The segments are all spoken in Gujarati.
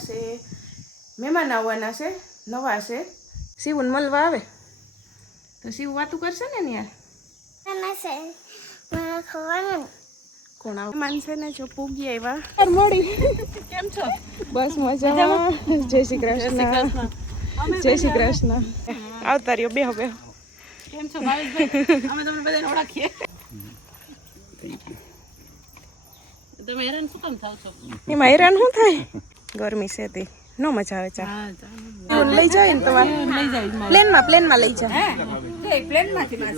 પાસે મહેમાન આવવાના છે, નવા છે. શિવને મળવા આવે તો શિવ વાતું કરશે ને યાર. કોણ આવે માનશે ને જો પૂગી આવ્યા મળી. કેમ છો? બસ મજામાં. જય શ્રી કૃષ્ણ. જય શ્રી કૃષ્ણ. આવતા રહ્યો બેહો બેહો. કેમ છો ભાવેશભાઈ? અમે તમને બધાને ઓળખીએ. તમે હેરાન શું કામ થાવ છો? એમાં હેરાન શું થાય? ગરમી છે તે ન મજા આવે. ચા લઈ જાય ને તમારે પ્લેનમાં લઈ જા.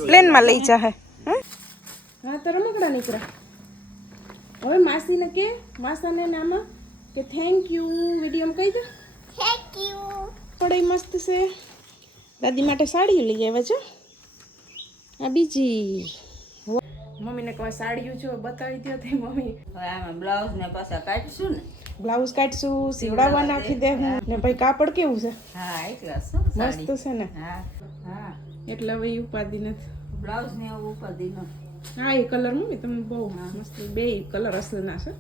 પ્લેનમાં લઈ જા. હે હા તો રમકડા નીકળ્યા. હવે માસીને કે માસાને નામાં કે થેન્ક યુ વિડીયોમાં કહી દે. Thank you. થોડી મસ્ત છે. દાદી માટે સાડી લઈ આવ્યા છો. આ બીજી મમ્મીને કહે સાડીઓ જો બતાવી દો તે મમ્મી. હવે આમાં બ્લાઉઝ ને પાછા કાઢશું ને. બ્લાઉઝ કાઢશું, સીવડાવવા નાખી દે હું ને ભાઈ કાપડ કેવું છે? હા એટલા મસ્ત છે ને. હા હા એટલે હવે ઉપાધિ નથી. બ્લાઉઝ ને એવું ઉપાધિ નથી. હા એ કલર મમ્મી તમે બહુ મસ્ત બે કલર અસલના છે.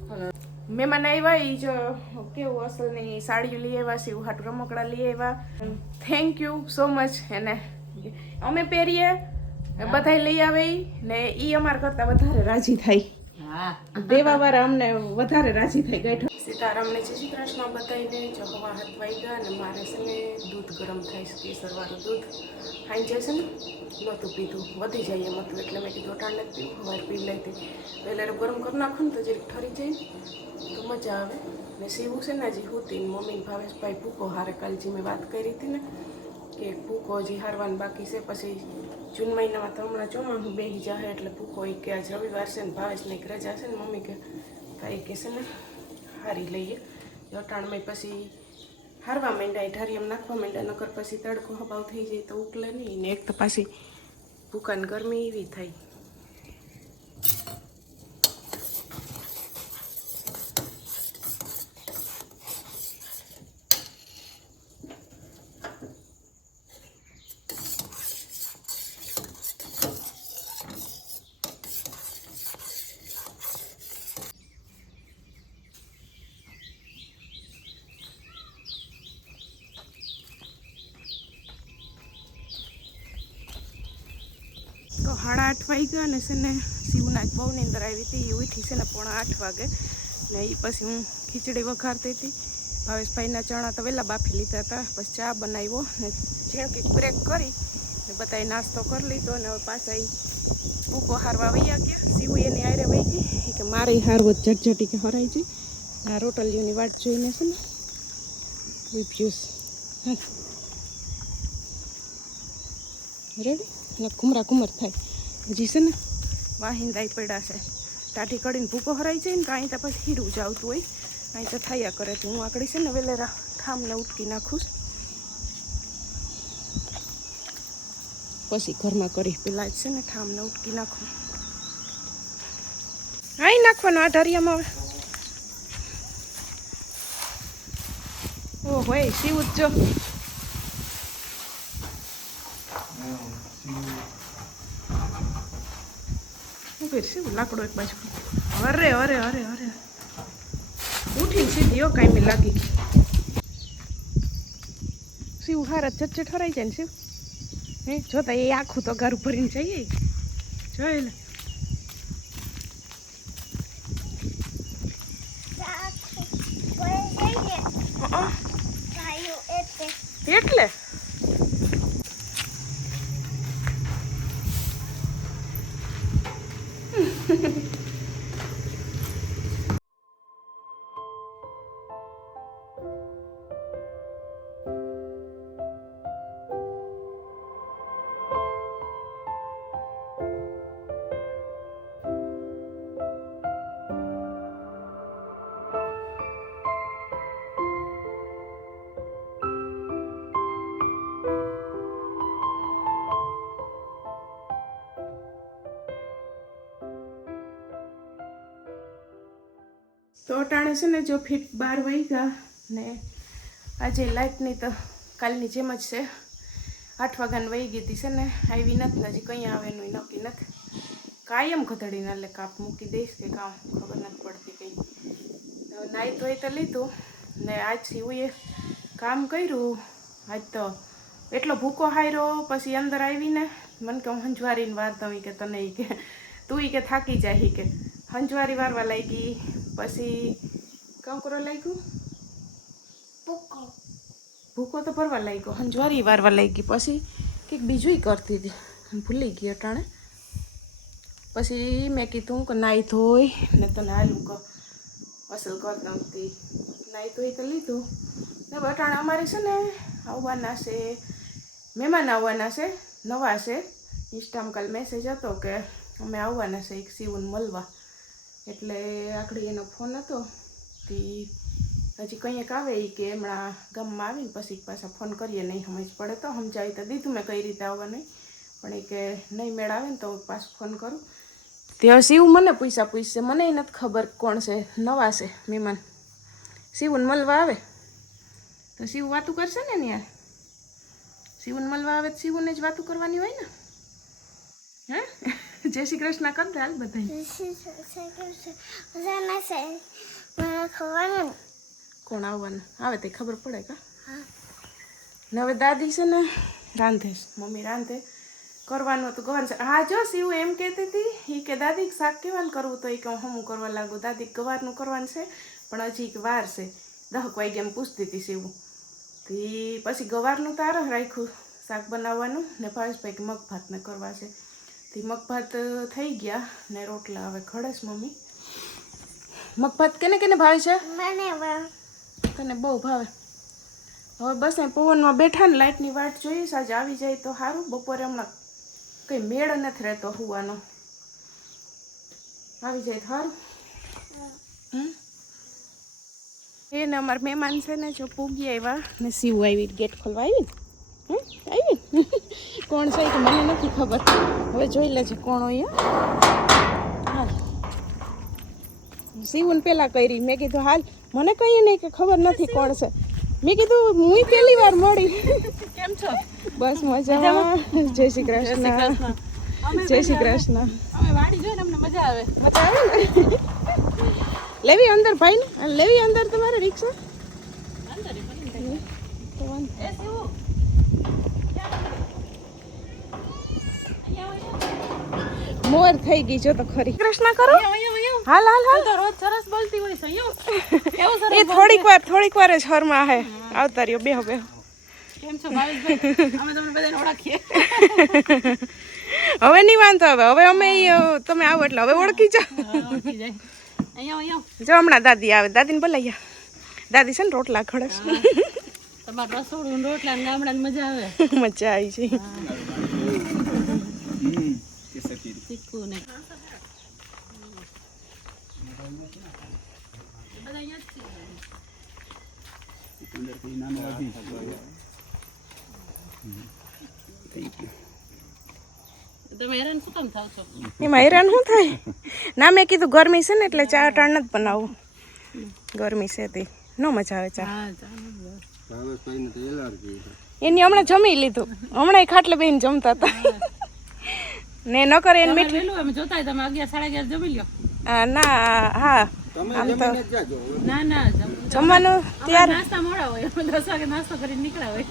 મહેમાન આવ્યા એ જો કેવું અસલની સાડીઓ લઈ આવ્યા છે, એવું હાટું રમકડા લઈ આવ્યા. Thank you so much. એને અમે પહેરીએ બધા લઈ આવે ને એ અમારા કરતા વધારે રાજી થાય. હા દેવા વાળા અમને વધારે રાજી થઈ ગઈ. સીતારામને જય શ્રી કૃષ્ણ બતાવીને જો હવા હાથ વાગ્યા અને મારે છે ને દૂધ ગરમ થાય છે, કેસરવાળું દૂધ ખાઈ જાય છે ને નહોતું પીધું, વધી જાય એમ હતું એટલે મેં કીધું ટાણ નથી પીવું, સવારે પી લઈ હતી. પહેલાં ગરમ કરી નાખું ને તો જરીક ઠરી જાય તો મજા આવે. ને સીવું છે ને હજી હોતી મમ્મીને ભાવેશભાઈ ભૂકો હારે કાલજી મેં વાત કરી હતી ને કે ભૂકો હજી હારવાનું બાકી છે. પછી જૂન મહિનામાં તો હમણાં ચોમાસું બેસી જાય એટલે ભૂકો એ કે આજ રવિવાર છે ને ભાવેશને એક રજા છે ને મમ્મી કે કાંઈ કે છે ને હારી લઈએ. અટાણમાં પછી હારવા માંડ્યા ઢારી એમ નાખવા માંડ્યા, નકર પછી તડકો હબાવ થઈ જાય તો ઉકલે નહીં ને. એક તો પાછી ભૂકાની ગરમી એવી થાય. તો 8:30 વાગ્યા ને છે ને શિવના બહુ નીંદર આવી હતી. એ ઉઠી છે ને 7:45 વાગે ને એ પછી હું ખીચડી વઘારતી હતી. ભાવેશભાઈના ચણા તો વહેલા બાફી લીધા હતા. પછી ચા બનાવ્યો ને ઝીણકી બ્રેક કરી ને બધાએ નાસ્તો કરી લીધો ને હવે પાછા એ ભૂકો હારવા વૈયા ગયા. શિવ એની આરે વહી ગઈ કે મારે હારવો ઝટઝટી કે હરાઈ જાય. આ રોટલીઓની વાટ જોઈને છે ને વિપ્યુસ રેડી ને ઘુમરા ઘુમર થાય. હજી છે ને વાહિંદાઈ પડ્યા છે. ટાઢી કડીને ભૂકો હરાઈ જાય ને તો અહીં તો પછી હીરું જ આવતું હોય. અહીં તો થયા કરે તો હું આકડી છે ને વેલેરા ઠામને ઉટકી નાખું પછી ઘરમાં કરી પેલા જ છે ને ઠામને ઉટકી નાખું. અહીં નાખવાનો આ ઢારિયામાં હવે. ઓ હોય શિવ જો લાકડો એક બાજુ. અરે અરે અરે અરે ઉઠીને સીધી કાંઈ લાગી ગઈ. શિવ હારા ચટચટ હરાઈ જાય ને શિવ. હે જોતા એ આખું તો ઘર ભરીને જઈએ જોઈ લે. એટલે તો અટાણે છે ને જો ફીટ 12 વાગ્યા ને આજે લાઇટની તો કાલની જેમ જ છે. 8 વાગ્યાની વહી ગઈ હતી છે ને આવી નથી હજી કંઈ આવેનું નક્કી નથી. કાયમ ઘતડીને એટલે કાપ મૂકી દઈશ કે કામ ખબર નથી પડતી કંઈ. નાહી ધોઈ તો લીધું ને આજ શિવુએ કામ કર્યું. આજ તો એટલો ભૂકો હાર્યો. પછી અંદર આવીને મને કે હું હંજવારીને વાર દઉં કે તને કે તું કે થાકી જાય કે હંજવારી વારવા લાગી. પછી કામ કરવા લાગ્યું, ભૂકો તો ભરવા લાગ્યો, હંજવારી વારવા લાગી. પછી કંઈક બીજું કરતી હતી, ભૂલી ગઈ અટાણે. પછી મેં કીધું કે નાહી ધોઈ ને તને હાલું કર અસલ કર દઉં. નાહી ધોઈ તો લીધું ને અટાણે અમારે છે ને આવવાના છે મહેમાન, આવવાના છે નવા છે. ઇન્સ્ટામાં કાલ મેસેજ હતો કે અમે આવવાના છે એક શિવને મળવા. એટલે આખડી એનો ફોન હતો તે હજી કંઈક આવે એ કે હમણાં ગામમાં આવીને પછી પાછા ફોન કરીએ. નહીં સમજ પડે તો સમજાવી તો દીધું મેં કઈ રીતે આવવાનું, પણ એ કે નહીં મેળ આવે ને તો પાછો ફોન કરું. ત્યાં શિવ મને પૂછશે, મને નથી ખબર કોણ છે, નવા છે મહેમાન. શિવને મળવા આવે તો શિવ વાતું કરશે ને યાર. શિવને મળવા આવે તો શિવને જ વાતું કરવાની હોય ને. હે જય શ્રી કૃષ્ણ કર દે હાલ બધા. કોણ આવવાનું આવે તે ખબર પડે કા. ને હવે દાદી છે ને રાંધે, મમ્મી રાંધે. કરવાનું હતું ગવાનું છે. હા જો શિવ એમ કહેતી હતી એ કે દાદી શાક કેવાનું કરવું, તો એ કે હું કરવા લાગુ. દાદી ગવારનું કરવાનું છે પણ હજી વાર છે. 10 વાગે એમ પૂછતી હતી શિવ. પછી ગવારનું તાર રાખ્યું શાક બનાવવાનું ને ભાવેશભાઈ કે મગભાતને કરવા છે. તે મગભાત થઈ ગયા ને રોટલા હવે ખડેશ મમ્મી. મગભાત કેને કેને ભાવે છે? તને બહુ ભાવે. હવે બસ અહીં પવનમાં બેઠા ને લાઇટની વાટ જોઈએ. આજે આવી જાય તો સારું. બપોરે હમણાં કંઈ મેળ નથી રહેતો હુવાનો. આવી જાય તો સારું. એને અમારા મહેમાન છે ને જો પૂગી આવ્યા ને શિવ આવી ગેટ ખોલવા આવી ને આવી કોણ છે કે મને નથી ખબર. હવે જોઈ લેજે કોણ હોય. હા શિવને પહેલાં કરી. મેં કીધું હાલ મને કહીએ નહીં કે ખબર નથી કોણ છે. મેં કીધું હું પહેલી વાર મળી. કેમ છો? બસ મજામાં. જય શ્રી કૃષ્ણ. જય શ્રી કૃષ્ણ. અમે વાડી જોઈને અમને મજા આવે. મજા આવે ને. લેવી અંદર ભાઈ ને લેવી અંદર તમારે રિક્ષા મોર થઈ ગઈ જો તો ખરી. કૃષ્ણ કરો હાલ હાલ હાલ. તો રોજ સરસ બોલતી હોય છે. એ થોડીક વાર જ હરમાં હે. આવતા રહ્યો બેહો બેહો. કેમ છો ભાવેશભાઈ? અમે તમને બધાને ઓળખીએ. હવે નહીં વાંધો. હવે અમે તમે આવો એટલે હવે ઓળખી જાઓ. ઓળખી જાય. અહીંયા જો હમણાં દાદી આવે. દાદીને બોલાયા. દાદી છે ને રોટલા ખડે છે. તમારે રસોડું રોટલા ને ગામડાની મજા આવે. મજા આવી છે. તીખું ને તમે હેરાન શું કામ થાવ છો? એમાં હેરાન શું થાય? ના મેં કીધું ગરમી છે ને એટલે ચા ટાણ નથી બનાવવું. ગરમી છે તે ન મજા આવે ચા. એની હમણાં જમી લીધું. હમણાં ખાટલે બેન જમતા હતા ને ન કરે એને મીઠું. અમે જોતા તમે 11 11:30 જમી લ્યો. ના હા ના ના જમવાનું ત્યારે નાસ્તા મોડા હોય. 10 વાગે નાસ્તો કરીને નીકળ્યા હોય.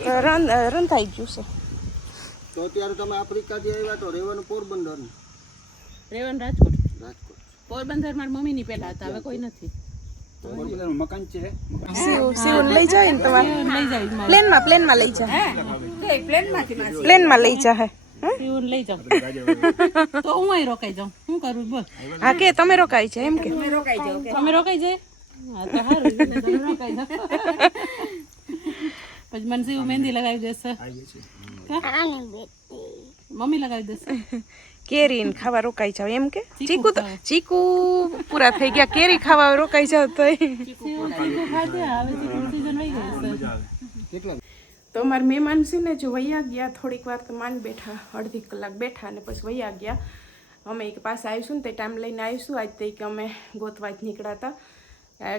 રંધાઈ ગયું છે. તો અત્યારે તમે આફ્રિકાથી આવ્યા તો રહેવાનું પોરબંદર. રેવન રાજકોટ. પોરબંદર મારી મમ્મીની પહેલા હતા, હવે કોઈ નથી. મકાન છે. શિવ લઈ જાય ને તમારે લઈ જાય પ્લેનમાં લઈ જાય. પ્લેનમાં લઈ જાય. શિવને લઈ જાઉં તો હું અહીં રોકાઈ જાઉં. શું કરું બોલ? હા કે તમે રોકાઈ જાય એમ કે તમે રોકાઈ જાય. હા તો સારું. તમે રોકાઈ જાઓ. પછી મને શિવ મહેંદી લગાવી દેશે. મમ્મી લગાવી દેશે. કેરી ને ખાવા રોકાઈ જાવ એમ કે. ચીકુ પૂરા થઈ ગયા. કેરી ખાવા રોકાઈ જાવ તો તો અમારા મહેમાન છે ને જો વૈયા ગયા. થોડીક વાર તો માંડ બેઠા, અડધી કલાક બેઠા અને પછી વૈયા ગયા. અમે એક પાસે આવીશું ને તે ટાઈમ લઈને આવીશું. આજ તે કે અમે ગોતવા જ નીકળ્યા હતા.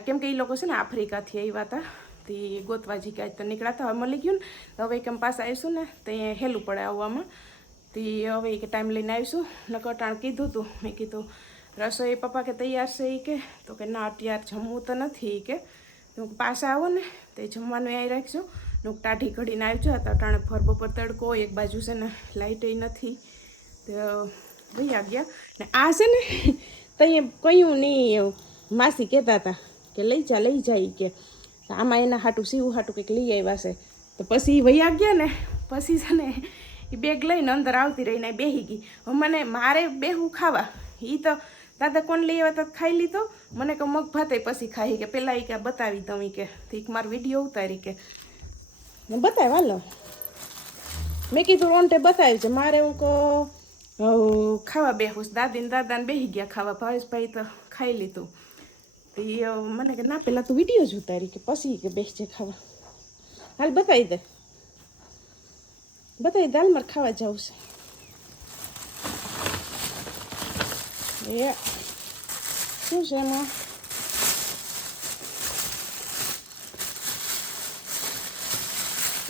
કેમ કે એ લોકો છે ને આફ્રિકાથી આવ્યા હતા તે ગોતવાજી કે આજ તો નીકળ્યા હતા. હવે મળી ગયું ને હવે કેમ પાસે આવીશું ને તો અહીંયા હેલું પડે આવવામાં. તે હવે કે ટાઈમ લઈને આવીશું. નકટાણ કીધું હતું. મેં કીધું રસોઈ પપ્પા કે તૈયાર છે એ કે તો કે ના અત્યારે જમવું તો નથી કે તો પાછા આવો ને તે જમવાનું અહીં રાખજો. હું ટાઢી ઘડીને આવજો તો ટાણે ફર બપોર તડકો એક બાજુ છે ને લાઇટ નથી તો ભાઈ ગયા ને આ છે ને તઈ કહ્યું નહીં માસી કહેતા હતા કે લઈ જાય કે આમાં એના હાટું સીવું હાટું કંઈક લઈ આવ્યા છે તો પછી વૈયા ગયા ને પછી છે ને એ બેગ લઈને અંદર આવતી રહીને બેસી ગઈ. હવે મને મારે બેહું ખાવા એ તો દાદા કોણ લઈ આવ્યા તો ખાઈ લીધો મને કે મગ ભાતે પછી ખાઈ કે પહેલાં એ કે બતાવી તમે કે એક મારો વિડીયો ઉતારી કે બતાવ હાલો મેં કીધું રોંટે બતાવી છે મારે હું કહો ખાવા બેહું દાદીને દાદાને બેસી ગયા ખાવા ભાવેશભાઈ તો ખાઈ લીધું તો એ મને કે ના પહેલાં તું વિડીયો જ ઉતારી કે પછી કે બેસજે ખાવા. હાલ બતાવી દે હાલ મારે ખાવા જવું છે. એ શું છે એમાં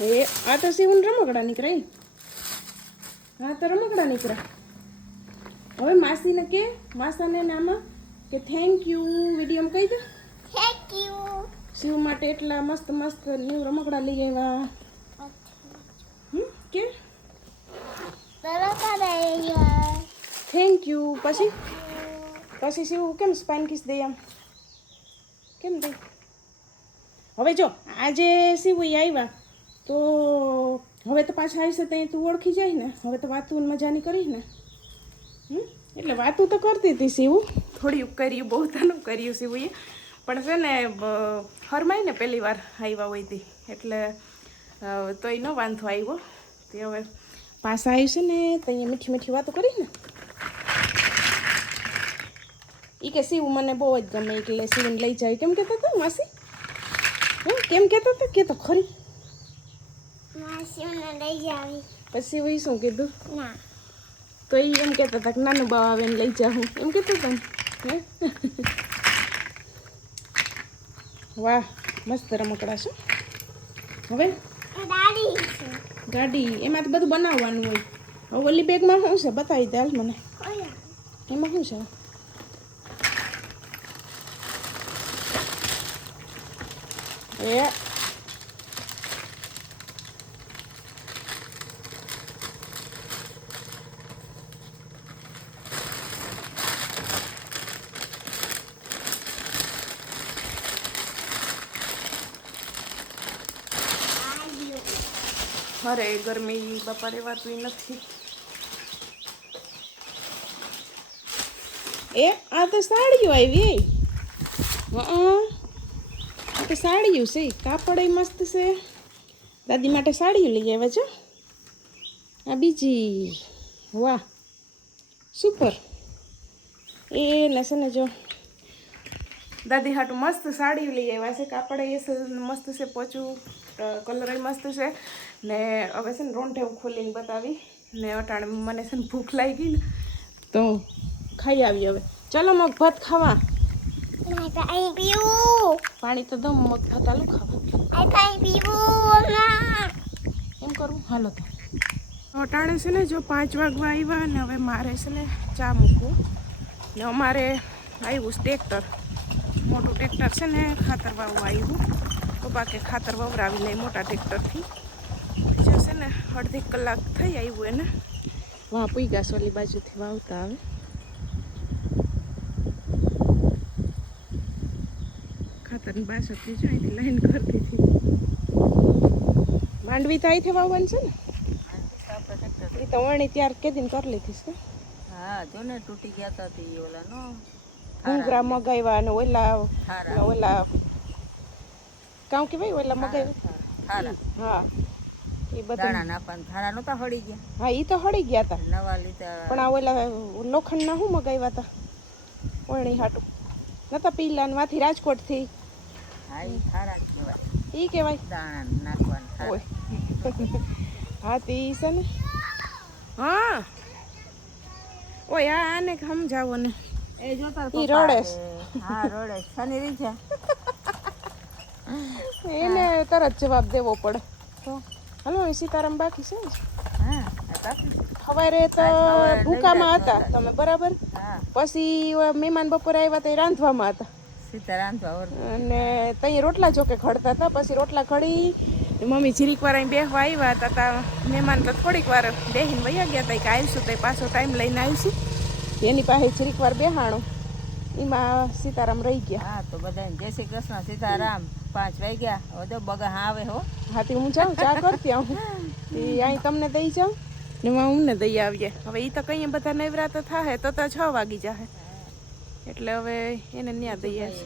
એ આ તો સીવું રમકડા નીકળે હા તો રમકડા નીકળે. હવે માસીને કે માસાને આમાં કે થેન્ક યુ વિડીયોમાં કહી દે થેન્ક યુ શિવ માટે એટલા મસ્ત મસ્ત ન્યૂ રમકડા લઈ આવ્યા કે થેન્ક યુ. પછી શિવ કેમ સ્પાઇન કિસ દે આમ કેમ દે. હવે જો આજે શિવ આવ્યા તો હવે તો પાછા આવશે ત્યાં તું ઓળખી જાય ને હવે તો વાતું મજાની કરી ને એટલે વાતું તો કરતી હતી શિવ થોડી કર્યું બહુ તનું કર્યું શિવુએ પણ છે ને હરમાય ને પહેલી વાર આવ્યા હોય હતી એટલે તોય ન વાંધો આવ્યો તે હવે પાછા આવ્યું છે ને તો અહીંયા મીઠી મીઠી વાતો કરી ને એ કે શિવ મને બહુ જ ગમે એટલે શિવને લઈ જાય કેમ કહેતા હતા માસી કેમ કહેતા હતા કે તો ખરી પછી એ શું કીધું તો એ એમ કહેતા હતા કે નાનું બાવા આવે ને લઈ જાઉં એમ કહેતા હતા ને વાહ મસ્ત રમકડા છે. હવે ગાડી એમાં તો બધું બનાવવાનું હોય. હવે ઓલી બેગમાં શું છે બતાવી દે હાલ મને એમાં શું છે એ અરે ગરમી બાપા રહેવાતું નથી. એ આ તો સાડીઓ આવી આ તો સાડીઓ છે કાપડ મસ્ત છે દાદી માટે સાડીઓ લઈ આવ્યા છો. આ બીજી વાહ સુપર એ નસે ને જો દાદી હાટું મસ્ત સાડીઓ લઈ આવ્યા છે કાપડ એ મસ્ત છે પોચું કલર મસ્ત છે ને હવે છે ને રોંઠે હું ખોલીને બતાવી ને અટાણે મને છે ને ભૂખ લાગી ગઈ ને તો ખાઈ આવી. હવે ચાલો મગ ભાત ખાવા પાણી તો દમ મગ ભાત આલું ખાવા એમ કરવું હાલો તો અટાણે છે ને જો 5 વાગવા આવ્યા ને હવે મારે છે ને ચા મૂકવું ને અમારે આવ્યું ટ્રેક્ટર મોટું ટ્રેક્ટર છે ને ખાતર વાવવા આવ્યું તો બાકી ખાતર વવરાવી લઈ મોટા ટ્રેક્ટરથી જશે ને અડધી કલાક થઈ આવ્યું એને વાં પૂઈ સોલી બાજુથી વાવતા આવે ખાતરની બાજુથી જો અહીંથી લાઈન કરતી હતી માંડવી તો અહીંથી વાવવાની છે ને એ તો વણી ત્યાર કેદીને કરી લીધીશ કે હા જો ને તૂટી ગયા હતા તે ઓલા નો ઘૂંઘરા મગાવ્યા અને ઓલા કામ કે ભાઈ ઓલા મગાવ્યા હા એ બધા દાણા નાપાન થારા નતા હળી ગયા હા એ તો હળી ગયા હતા નવા લીધા પણ આ ઓલા લોખંડના શું મગાવ્યા હતા ઓણી હાટું નતા પીલા ને વાથી રાજકોટથી હા એ થારા કહેવાય એ કહેવાય દાણા નાખવાના ઓય હા તે ઈ છે ને હા ઓય આને સમજાવો ને એ જોતા ઈ રડે હા રડે શની રી છે એને તરત જવાબ દેવો પડે તો હલો સીતારામ બાકી છે હા સવારે તો ભૂકામાં હતા તમે બરાબર પછી મહેમાન બપોરે આવ્યા તો રાંધવામાં હતા સીતારામ તો આવડતું. અને ત્યાં રોટલા જોકે ખડતા હતા. પછી રોટલા ખડી મમ્મી જીરીક વાર અહીં બેસવા આવ્યા હતા. તા મહેમાન તો થોડીક વાર બેહીને વયા ગયા હતા કે આવીશું તો પાછો ટાઈમ લઈને આવીશું. એની પાસે જીરીક વાર બેહાણું એમાં સીતારામ રહી ગયા. હા તો બધાને જય શ્રી કૃષ્ણ સીતારામ. 5 વાગ્યા હવે તો બગા આવે હો. હાથી હું જાઉં ચા કરતી આવું અહીં તમને દઈ જાઉં ને અમને દઈ આવીએ. હવે એ તો કંઈ બધા નવરા તો થાય તો 6 વાગી જાય એટલે હવે એને ન્યા દઈએ છે.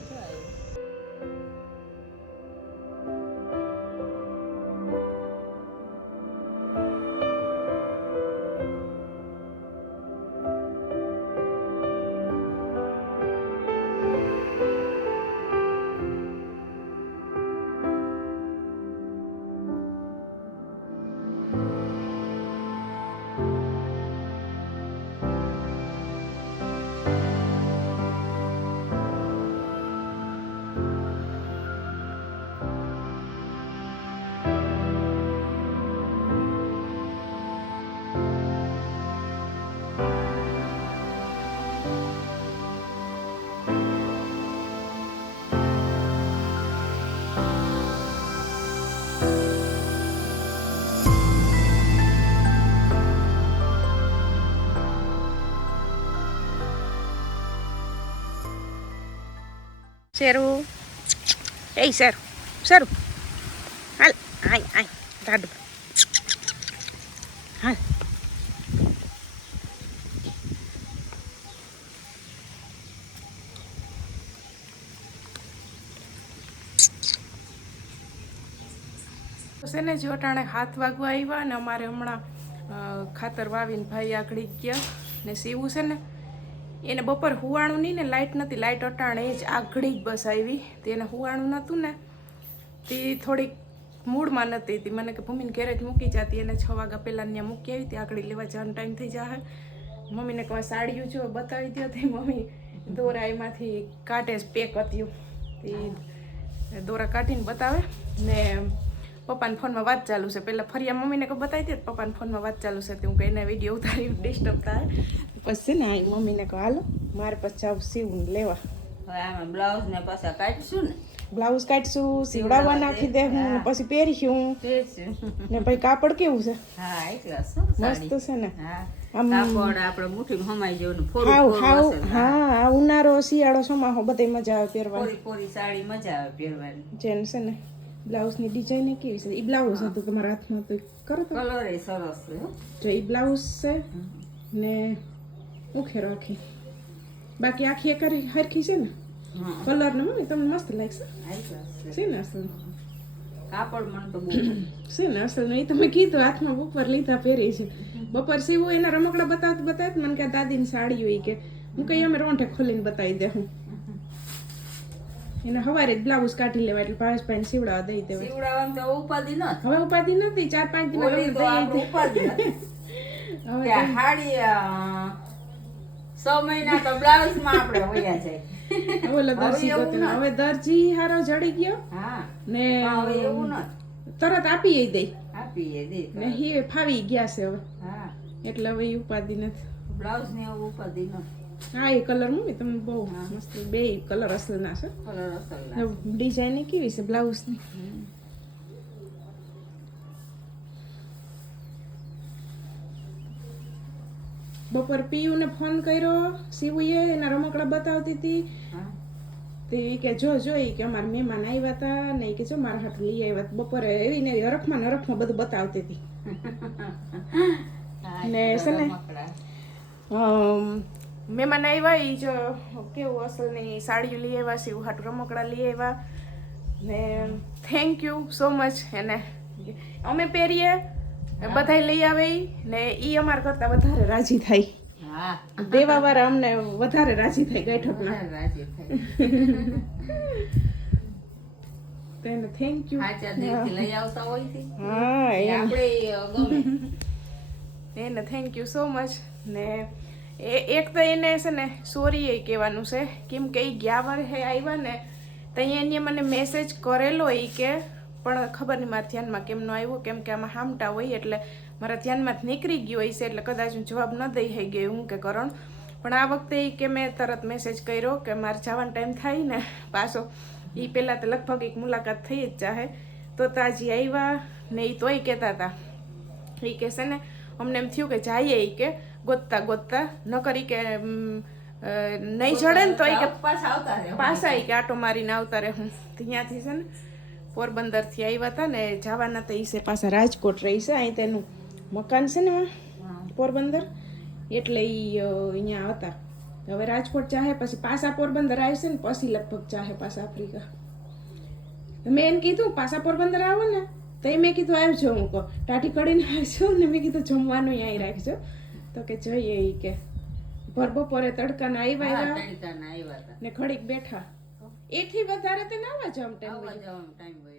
શેરું એ શેરું શેરું હાલ આય આય દાદુ હાલ. છે ને જો અટાણે 7 વાગવા આવ્યા ને અમારે હમણાં ખાતર વાવીને ભાઈ આગળ ગયા ને સીવું છે ને એને બપોર હુવાણું નહીં ને લાઇટ નથી. લાઇટ અટાણે જ આગળ જ બસ આવી તે એને હુવાણું નહોતું ને તે થોડીક મૂડમાં નહોતી. તે મને કે ભૂમિને ઘેરે જ મૂકી જતી એને 6 વાગ્યા પહેલાં ત્યાં મૂકી આવી તે આગળ લેવા જવાનો ટાઈમ થઈ જાય. મમ્મીને કહે સાડીયું જો બતાવી દો તે મમ્મી દોરા એમાંથી કાઢે જ પેક હતું તે દોરા કાઢીને બતાવે ને પપ્પાના ફોનમાં વાત ચાલુ છે. પહેલાં ફરિયા મમ્મીને કહું બતાવી દે પપ્પાના ફોનમાં વાત ચાલુ છે તે હું કહીને વિડીયો ઉતારી ડિસ્ટર્બ થાય પછી ને આ મમ્મીને કહું હાલો મારે પછી જાઉં સીવું લેવા. હવે આમાં બ્લાઉઝ ને પાછા કાઢશું ને બ્લાઉઝ કાઢશું સીવડાવવા નાખી દે હું પછી પહેરીશું ને પછી કાપડ કેવું છે હા એકલા મસ્ત છે ને આમ કાપડ આપણે મુઠ્ઠીમાં હમાઈ જેવું હાવ હાવ હા ઉનાળો શિયાળો સમાહો બધે મજા આવે પહેરવાની. પૂરી સાડી મજા આવે પહેરવાની. જેન છે ને બ્લાઉઝની ડિઝાઇન કેવી છે? એ બ્લાઉઝ હતું તમારા હાથમાં તો કરો તો કલર એ સરસ છે જો એ બ્લાઉઝ છે ને ઉખે રાખી બાકી આખી એક હરખી છે ને કલર ને મમ્મી તમને મસ્ત લાગશે છે ને અસલ કાપડ મને તો બહુ છે ને અસલ ને એ તમે કીધું હાથમાં બપોર લીધા પહેરી છે. બપોર સીવું એના રમકડા બતાવત મને કે દાદીની સાડી હોય કે હું કઈ અમે રોંઠે ખોલીને બતાવી દે હું એને હવારે જ બ્લાઉઝ કાઢી લેવા એટલે ભાવેશભાઈ ને સીવડાવવા દઈ દેવા. સીવડાવવાનું તો ઉપાધિ ન હવે ઉપાધિ નથી 4-5 દિન ઓલી તો આપણે ઉપાધિ નથી હવે કે હાડી 6 મહિના તો બ્લાઉઝ માં આપણે વયા જાય. ઓલો દરજી ગોતે હવે દરજી હારો જડી ગયો હા ને હવે એવું ન તરત આપી દે આપીએ દે ને હી ફાવી ગયા છે હવે હા એટલે હવે ઈ ઉપાધિ નથી. બ્લાઉઝ ને એવું ઉપાધિ ન હા એ કલર મમ્મી તમે બહુ મસ્ત બે કલર અસલ ના છે. કલર અસલ ડિઝાઇન કેવી છે બ્લાઉઝ ની? બપોર પીયું ને ફોન કર્યો સીવુએ એના રમકડા બતાવતી હતી તે કે જો જોઈ કે અમારા મહેમાન આવ્યા હતા ને કે જો મારા હાથ લઈ આવ્યા. બપોરે એવી ને હરખમાં બધું બતાવતી હતી ને છે ને મહેમાન આવ્યા એ જો કેવું અસલ ની સાડીઓ લઈ આવ્યા છે હાટ રમકડા લઈ આવ્યા ને થેન્ક યુ સો મચ. એને અમે પહેરીએ બધા લઈ આવે ને ઈ અમારા કરતા વધારે રાજી થાય. દેવા વાળા અમને વધારે રાજી થાય બેઠકના. તેને થેન્ક યુ. એને થેન્ક યુ સો મચ. ને એક તો એને છે ને સોરી એ કહેવાનું છે કેમ કે એ ગયા વર્ષે આવ્યા ને તો એને મને મેસેજ કરેલો એ કે પણ ખબર નહીં મારા ધ્યાનમાં કેમ ન આવ્યો કેમ કે આમાં હામટા હોય એટલે મારા ધ્યાનમાં નીકળી ગયો હોય છે એટલે કદાચ હું જવાબ ન દઈ ગઈ હું કે કરણ પણ આ વખતે ઈ કે મેં તરત મેસેજ કર્યો કે મારે જવાનો ટાઈમ થાય ને પાછો એ પહેલાં તો લગભગ એક મુલાકાત થઈ જ ચાહે તો તાજી આવ્યા ને એ તોય કહેતા હતા એ કે છે ને અમને એમ થયું કે જઈએ એ કે ગોતતા ન કરી કે નહીં જડે ને તો એ કે પાછા કે આટો મારીને આવતા રહે હું ત્યાંથી છે ને પોરબંદરથી આવ્યા હતા ને જવાના તો ઈસે પાછા રાજકોટ રહી છે અહીં તેનું મકાન છે ને પોરબંદર એટલે એ અહીંયા હતા હવે રાજકોટ ચાહે પછી પાછા પોરબંદર આવશે ને પછી લગભગ ચાહે પાછા આફ્રિકા મેં એને કીધું પાછા પોરબંદર આવો ને તો મેં કીધું આવજો હું કહો ટાટી કડીને આવજો ને મેં કીધું જમવાનું અહીં રાખજો તો કે જોઈએ એ કે ભર બપોરે તડકાના આવ્યા ને ઘડીક બેઠા એથી વધારે તો ના આવવા જમ ટાઈમ